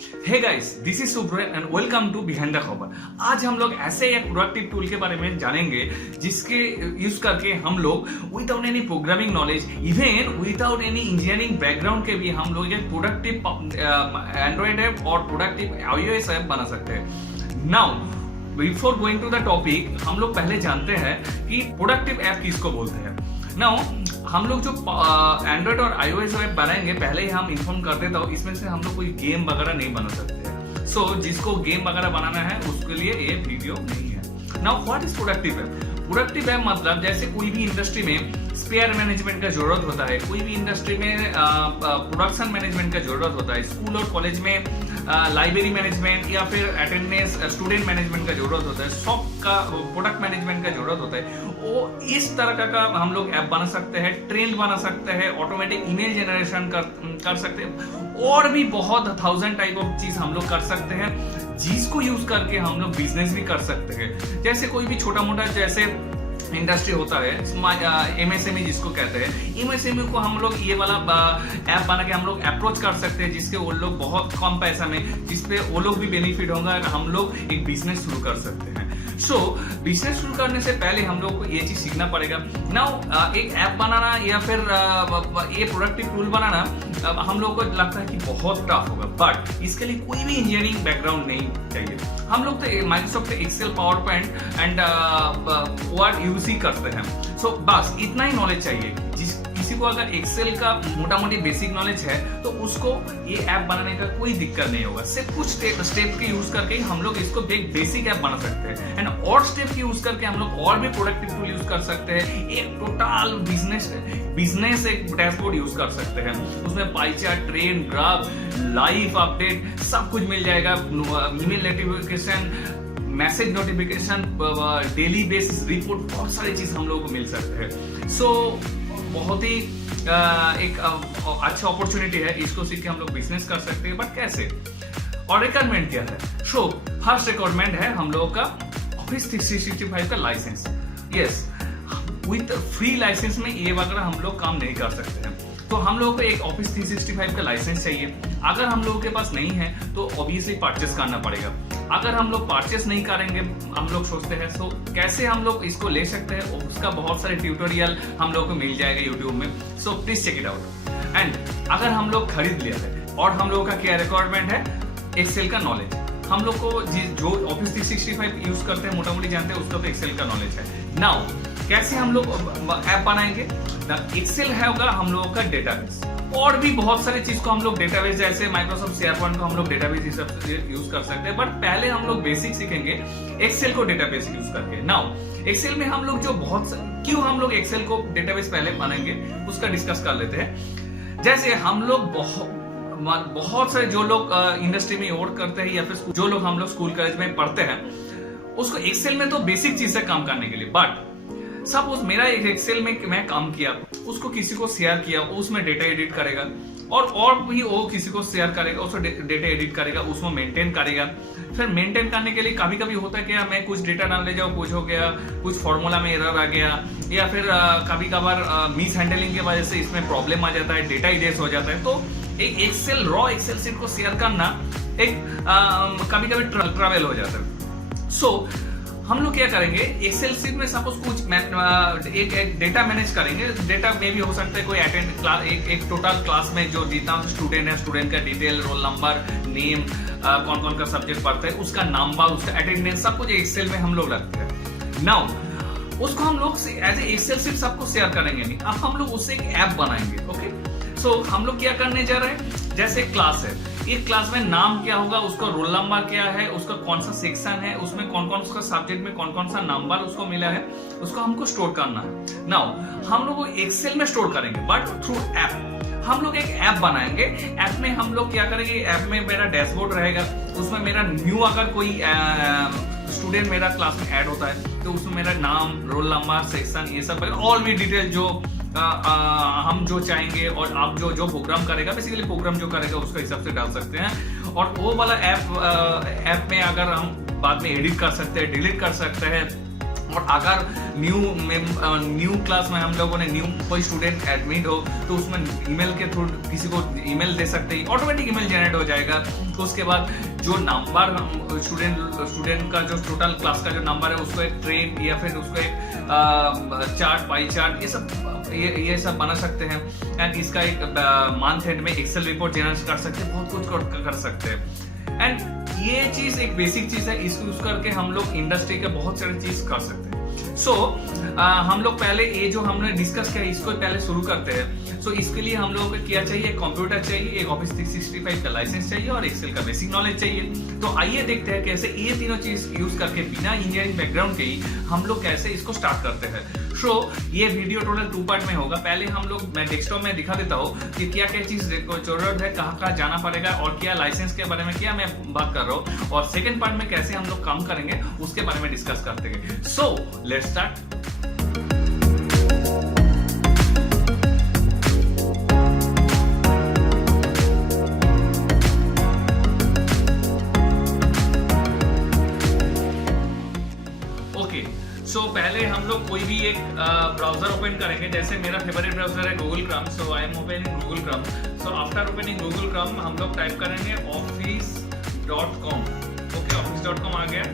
Hey guys, this is Subro and welcome to behind the Khabar. आज हम लोग ऐसे एक प्रोडक्टिव टूल के बारे में जानेंगे जिसके यूज करके हम लोग without any programming knowledge, even without any engineering background के भी हम लोग एक प्रोडक्टिव एंड्रॉइड ऐप और प्रोडक्टिव iOS ऐप बना सकते हैं। Now before going to the topic, हम लोग पहले जानते हैं कि प्रोडक्टिव ऐप किसको बोलते हैं। नाउ हम लोग जो एंड्रॉइड और iOS ऐप बनाएंगे, पहले ही हम इन्फॉर्म कर देता हूँ, इसमें से हम लोग कोई गेम वगैरह नहीं बना सकते हैं। सो जिसको गेम वगैरह बनाना है उसके लिए ये वीडियो नहीं है। Now what is productive app? Productive app मतलब जैसे कोई भी इंडस्ट्री में स्पेयर मैनेजमेंट का जरूरत होता है, कोई भी इंडस्ट्री में प्रोडक्शन मैनेजमेंट का जरूरत होता है, स्कूल और कॉलेज में लाइब्रेरी मैनेजमेंट या फिर अटेंडेंस स्टूडेंट मैनेजमेंट का जरूरत होता है, शॉप का प्रोडक्ट मैनेजमेंट का जरूरत होता है, वो इस तरह का हम लोग ऐप बना सकते हैं, ट्रेंड बना सकते हैं, ऑटोमेटिक ईमेल जनरेशन कर सकते हैं, और भी बहुत 1000 टाइप ऑफ चीज हम लोग कर सकते हैं, जिसको यूज करके हम लोग बिजनेस भी कर सकते हैं। जैसे कोई भी छोटा मोटा जैसे इंडस्ट्री होता है, MSME जिसको कहते हैं, MSME को हम लोग ये वाला ऐप बना के हम लोग अप्रोच कर सकते हैं, जिसके वो लोग बहुत कम पैसा में, जिसपे वो लोग भी बेनिफिट होगा, हम लोग एक बिजनेस शुरू कर सकते हैं। सो बिजनेस शुरू करने से पहले हम लोग को ये चीज सीखना पड़ेगा। नाउ एक ऐप बनाना या फिर ये प्रोडक्टिव टूल बनाना हम लोग को लगता है कि बहुत टफ होगा, बट इसके लिए कोई भी इंजीनियरिंग बैकग्राउंड नहीं चाहिए। हम लोग तो Microsoft Excel, PowerPoint and Word use ही करते हैं। सो बस इतना ही नॉलेज चाहिए। किसी को अगर एक्सेल का मोटा मोटी बेसिक नॉलेज है तो उसको ये ऐप बनाने का कोई दिक्कत नहीं होगा। सिर्फ कुछ स्टेप के यूज करके हम लोग इसको एक बेसिक ऐप बना सकते हैं, एंड और स्टेप के यूज करके हम लोग और भी प्रोडक्टिव टूल यूज कर सकते हैं। एक टोटल बिजनेस एक डैशबोर्ड यूज कर सकते हैं, उसमें pie chart, trend, graph, live update सब कुछ मिल जाएगा, email notification, message notification, daily basis report, बहुत सारी चीज हम लोगों को मिल सकते हैं। सो बहुत ही एक अच्छा अपॉर्चुनिटी है, इसको सीख के हम लोग बिजनेस कर सकते हैं। बट कैसे और रिक्वायरमेंट क्या है? सो फर्स्ट रिक्वायरमेंट है हम लोगों का ऑफिस 365 का license. Yes, with free license में ये वगैरह हम लोग काम नहीं कर सकते हैं, तो हम लोगों को एक ऑफिस 365 का लाइसेंस चाहिए। अगर हम लोगों के पास नहीं है तो ऑब्वियसली परचेस करना पड़ेगा। अगर हम लोग परचेस नहीं करेंगे, हम लोग सोचते हैं तो कैसे हम लोग इसको ले सकते हैं, उसका बहुत सारे ट्यूटोरियल हम लोग को मिल जाएगा यूट्यूब में। So please check it out. And अगर हम लोग खरीद लिया है और हम लोगों का क्या रिक्वायरमेंट है, एक्सेल का नॉलेज। हम लोग को जो ऑफिस 365 यूज करते हैं, मोटा मोटी जानते हैं, उसका तो एक्सेल का नॉलेज है। नाउ कैसे हम लोग ऐप बनाएंगे? एक्सेल है होगा हम लोगों का डेटाबेस, और भी बहुत सारी चीज को हम लोग डेटाबेस, जैसे माइक्रोसॉफ्ट शेयरपॉइंट को हम लोग डेटाबेस यूज कर सकते हैं। बट पहले हम लोग बेसिक सीखेंगे एक्सेल को डेटाबेस यूज करके। नाउ एक्सेल में हम लोग जो क्यों हम लोग एक्सेल को डेटाबेस पहले बनाएंगे उसका डिस्कस कर लेते हैं। जैसे हम लोग बहुत सारे जो लोग इंडस्ट्री में वर्क करते हैं या फिर जो लोग हम लोग स्कूल कॉलेज में पढ़ते हैं, उसको एक्सेल में तो बेसिक चीज है काम करने के लिए। बट सपोज मेरा एक एक्सेल में मैं काम किया, उसको किसी को शेयर किया, उसमें डेटा एडिट करेगा, और भी वो किसी को शेयर करेगा, उसको डेटा एडिट करेगा, उसमें मेंटेन करेगा। फिर मेंटेन करने के लिए कभी कभी होता है क्या, मैं कुछ डेटा डाल ले जाऊँ, कुछ हो गया, कुछ फॉर्मूला में एरर आ गया, या फिर कभी कभार मिस हैंडलिंग की वजह से इसमें प्रॉब्लम आ जाता है, डेटा इरेज हो जाता है। तो एक एक्सेल रॉ एक्सेल शीट को शेयर करना एक कभी कभी ट्रैवल हो जाता है। सो हम लोग क्या करेंगे, एक्सेल शीट में सपोज कुछ एक डेटा मैनेज करेंगे। डेटा में भी हो सकता है कोई एक टोटल क्लास में जो जितना स्टूडेंट है, स्टूडेंट का डिटेल, रोल नंबर, नेम, कौन कौन का सब्जेक्ट पढ़ता है, उसका नंबर, उसका अटेंडेंस, सब कुछ एक्सेल में हम लोग रखते हैं। नाउ उसको हम लोग एज ए एक्सेल शीट सबको शेयर करेंगे नहीं, अब हम लोग उससे एक ऐप बनाएंगे। ओके, सो हम लोग क्या करने जा रहे हैं, जैसे क्लास है, एक क्लास में नाम क्या होगा, उसका रोल नंबर क्या है, उसका कौन सा सेक्शन है, उसमें कौन कौन सा सब्जेक्ट में कौन कौन सा नंबर उसको मिला है, उसको हमको स्टोर करना है। नाउ हम लोग वो एक्सेल में स्टोर करेंगे, बट थ्रू ऐप। हम लोग एक ऐप बनाएंगे। ऐप में हम लोग क्या करेंगे, ऐप में मेरा डैशबोर्ड रहेगा, उसमें मेरा न्यू अगर कोई स्टूडेंट मेरा क्लास में ऐड होता है तो उसमें मेरा नाम, रोल नंबर, सेक्शन, ये सब ऑल भी डिटेल जो हम जो चाहेंगे, और आप जो प्रोग्राम करेगा, बेसिकली प्रोग्राम जो करेगा उसके हिसाब से डाल सकते हैं। और वो वाला ऐप में अगर हम बाद में एडिट कर सकते हैं, डिलीट कर सकते हैं, और अगर न्यू क्लास में हम लोगों ने कोई स्टूडेंट एडमिट हो तो उसमें ईमेल के थ्रू किसी को ईमेल दे सकते हैं, ऑटोमेटिक ईमेल जनरेट हो जाएगा। तो उसके बाद जो नंबर हम स्टूडेंट का जो टोटल क्लास का जो नंबर है उसको एक ट्रेन या फिर उसको एक चार्ट, पाई चार्ट, ये सब बना सकते हैं। एंड इसका एक मंथ एंड में एक्सेल रिपोर्ट जनरेट कर सकते हैं, बहुत कुछ कर सकते हैं। एंड ये चीज एक बेसिक चीज है, इसको यूज करके हम लोग इंडस्ट्री के बहुत सारे चीज कर सकते हैं। हम लोग पहले ये जो हमने डिस्कस किया इसको पहले शुरू करते हैं। इसके लिए हम लोगों को क्या चाहिए, कंप्यूटर चाहिए, एक ऑफिस 365 का लाइसेंस चाहिए और एक्सेल का बेसिक नॉलेज चाहिए। तो आइए देखते हैं कैसे ये तीनों चीज यूज करके बिना इंजीनियरिंग बैकग्राउंड के ही हम लोग कैसे इसको स्टार्ट करते हैं। ये वीडियो टोटल 2 पार्ट में होगा। पहले मैं डेस्कटॉप में दिखा देता हूँ कि क्या क्या चीज जरूरत है, कहाँ जाना पड़ेगा और क्या लाइसेंस के बारे में क्या मैं बात कर रहा हूँ, और सेकेंड पार्ट में कैसे हम लोग काम करेंगे उसके बारे में डिस्कस करते हैं। So let's start. पहले हम लोग कोई भी एक ब्राउजर ओपन करेंगे। जैसे मेरा फेवरेट ब्राउजर है Google Chrome, so I am opening Google Chrome. So after opening Google Chrome हम लोग टाइप करेंगे office.com। ओके, office.com आ गया।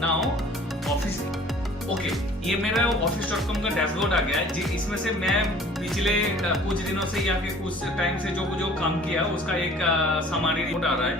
नाउ ऑफिस, ओके, ये मेरा office.com का डैशबोर्ड आ गया है। इसमें से मैं पिछले कुछ दिनों से या फिर कुछ टाइम से जो काम किया उसका एक समरी रिपोर्ट आ रहा है।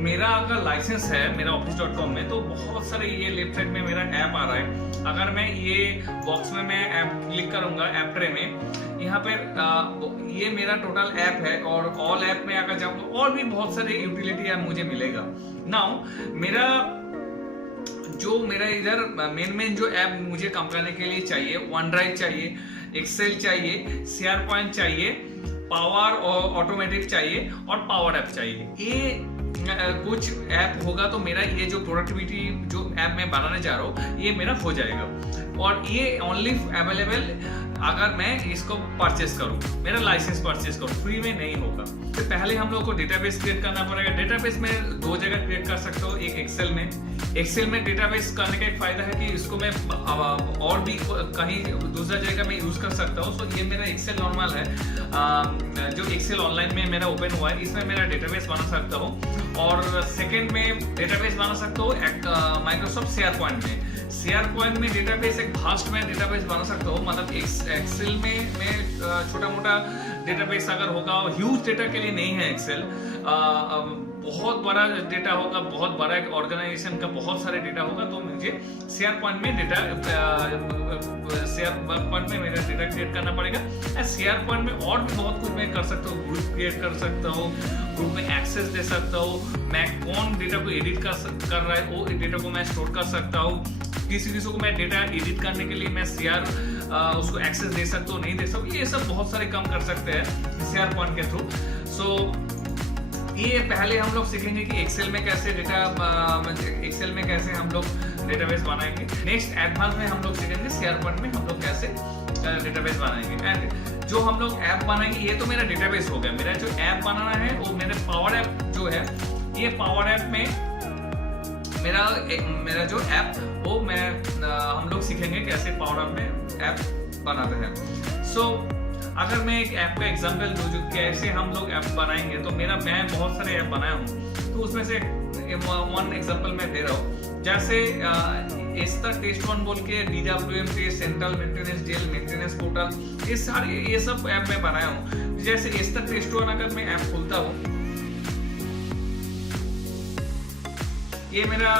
मेरा अगर लाइसेंस है मेरा office.com में तो बहुत सारे ये लेफ्ट साइड में मेरा ऐप आ रहा है। अगर मैं ये बॉक्स में मैं ऐप क्लिक करूंगा, ऐप ट्रे में, यहाँ पर ये मेरा टोटल ऐप है और ऑल ऐप में अगर जाऊंगा और भी बहुत सारे यूटिलिटी ऐप मुझे मिलेगा। नाउ मेरा इधर मेन जो ऐप मुझे काम करने के लिए चाहिए, वन ड्राइव चाहिए, एक्सेल चाहिए, शेयर पॉइंट चाहिए, पावर ऑटोमेटिक चाहिए और पावर ऐप चाहिए। ये कुछ ऐप होगा तो मेरा ये जो प्रोडक्टिविटी जो ऐप मैं बनाने जा रहा हूँ ये मेरा हो जाएगा। और ये ओनली अवेलेबल अगर मैं इसको परचेस करूँ, मेरा लाइसेंस परचेस करूँ, फ्री में नहीं होगा। तो पहले हम लोग को डेटाबेस क्रिएट करना पड़ेगा। डेटाबेस में 2 जगह क्रिएट कर सकते हो, एक एक्सेल में डेटाबेस करने का एक फायदा है कि इसको मैं और भी कहीं दूसरा जगह में यूज कर सकता हूँ। तो ये मेरा एक्सेल नॉर्मल है, जो एक्सेल ऑनलाइन में मेरा ओपन हुआ है, इसमें मेरा डेटाबेस बना सकता हूँ। और सेकंड में डेटाबेस बना सकता हूँ माइक्रोसॉफ्ट शेयर पॉइंट में डेटाबेस एक फास्ट में डेटाबेस बना सकता हूँ। मतलब एक्सेल में छोटा मोटा डेटाबेस अगर होगा, ह्यूज डेटा के लिए नहीं है एक्सेल, बहुत बड़ा डेटा होगा, बहुत बड़ा ऑर्गेनाइजेशन का बहुत सारे डेटा होगा, तो मुझे शेयर पॉइंट में मेरा डेटा क्रिएट करना पड़ेगा। शेयर पॉइंट में और भी बहुत कुछ मैं कर सकता हूँ, ग्रुप क्रिएट कर सकता हूँ, ग्रुप में एक्सेस दे सकता हूँ, मैं कौन डेटा को एडिट कर रहा है वो डेटा को मैं स्टोर कर सकता हूँ। किसी को मैं डेटा एडिट करने के लिए मैं शेयर उसको एक्सेस दे सकता हूँ, नहीं दे सकता, ये सब बहुत सारे काम कर सकते हैं शेयर पॉइंट के थ्रू। ये पहले हम लोग सीखेंगे कि एक्सेल में कैसे हम लोग डेटाबेस बनाएंगे। नेक्स्ट एडवांस में हम लोग सीखेंगे शेयर पॉइंट में हम लोग कैसे डेटाबेस बनाएंगे। एंड जो हम लोग ऐप बनाएंगे, ये तो मेरा डेटाबेस हो गया। मेरा जो ऐप बनाना है वो मेरे पावर ऐप जो है, ये पावर ऐप में मेरा जो ऐप वो हम लोग सीखेंगे कैसे पावर ऐप में ऐप बनाते हैं। अगर मैं एक ऐप का एग्जांपल दूं जो कैसे हम लोग ऐप बनाएंगे, तो मैं बहुत सारे ऐप बनाया हूँ, तो उसमें से वन एग्जांपल मैं दे रहा हूँ। जैसे एस्तर टेस्ट 1 बोल के DWM टेस्ट, सेंट्रल मेंटेनेंस डेल, मेंटेनेंस पोर्टल, ये सब ऐप मैं बनाया हूँ। जैसे एस्तर टेस्ट 1 अगर मैं ऐप खोलता हूँ, ये मेरा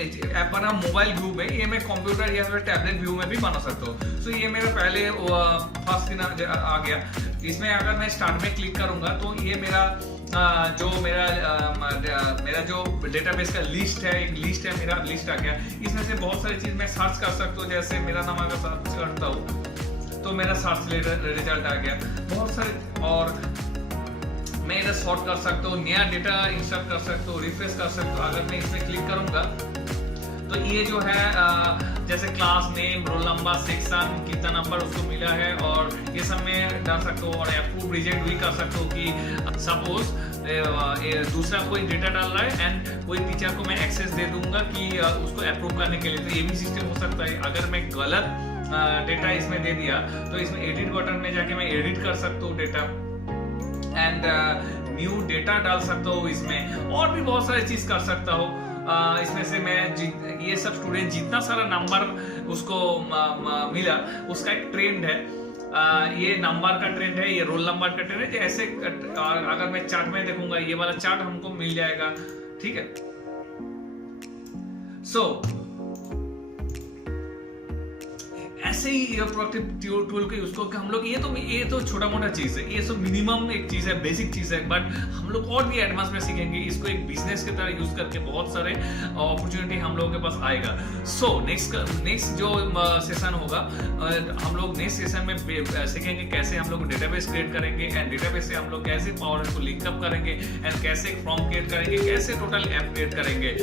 ऐप बना मोबाइल व्यू में, ये मैं कंप्यूटर या फिर टैबलेट व्यू में भी बना सकता हूँ। ये मेरा पहले फर्स्ट दिन आ गया। इसमें अगर मैं स्टार्ट में क्लिक करूंगा तो ये मेरा जो डेटाबेस का लिस्ट है, एक लिस्ट है, मेरा लिस्ट आ गया। इसमें से बहुत सारी चीज मैं सर्च कर सकता हूँ। जैसे मेरा नाम अगर सर्च करता हूँ तो मेरा सर्च रिजल्ट आ गया बहुत सारे, और मैं इधर सॉर्ट कर सकता हूँ, नया डेटा इंसर्ट कर सकता हूँ, रिफ्रेश कर सकता हूँ। अगर मैं इसमें क्लिक करूंगा तो ये जो है जैसे class name, roll number, section, कितना नंबर उसको मिला है, और ये सब मैं डाल सकता हूँ और अप्रूव रिजेक्ट भी कर सकता हूँ। कि सपोज दूसरा कोई डेटा डाल रहा है एंड कोई टीचर को मैं एक्सेस दे दूंगा कि उसको अप्रूव करने के लिए, तो ये भी सिस्टम हो सकता है। अगर मैं गलत डेटा इसमें दे दिया तो इसमें एडिट बटन में जाके मैं एडिट कर सकता हूँ डेटा एंड न्यू डेटा डाल सकता हूँ इसमें, और भी बहुत सारी चीज कर सकता हूँ। इसमें से मैं ये सब स्टूडेंट जितना सारा नंबर उसको मिला उसका एक ट्रेंड है, ये नंबर का ट्रेंड है, ये रोल नंबर का ट्रेंड है। जैसे अगर मैं चार्ट में देखूंगा ये वाला चार्ट हमको मिल जाएगा, ठीक है। सो ऐसे ही प्रोडक्टिव टूल को यूज करके हम लोग, ये तो छोटा मोटा चीज है, ये सब मिनिमम एक चीज है, बेसिक चीज है, बट हम लोग और भी एडवांस में सीखेंगे इसको एक बिजनेस की तरह यूज करके। बहुत सारे अपॉर्चुनिटी हम लोगों के पास आएगा। सो नेक्स्ट जो सेशन होगा, हम लोग नेक्स्ट सेशन में सीखेंगे कैसे हम लोग डेटाबेस क्रिएट करेंगे एंड डेटाबेस से हम लोग कैसे पावर को लिंकअप करेंगे एंड कैसे फॉर्म क्रिएट करेंगे, कैसे टोटल ऐप क्रिएट करेंगे।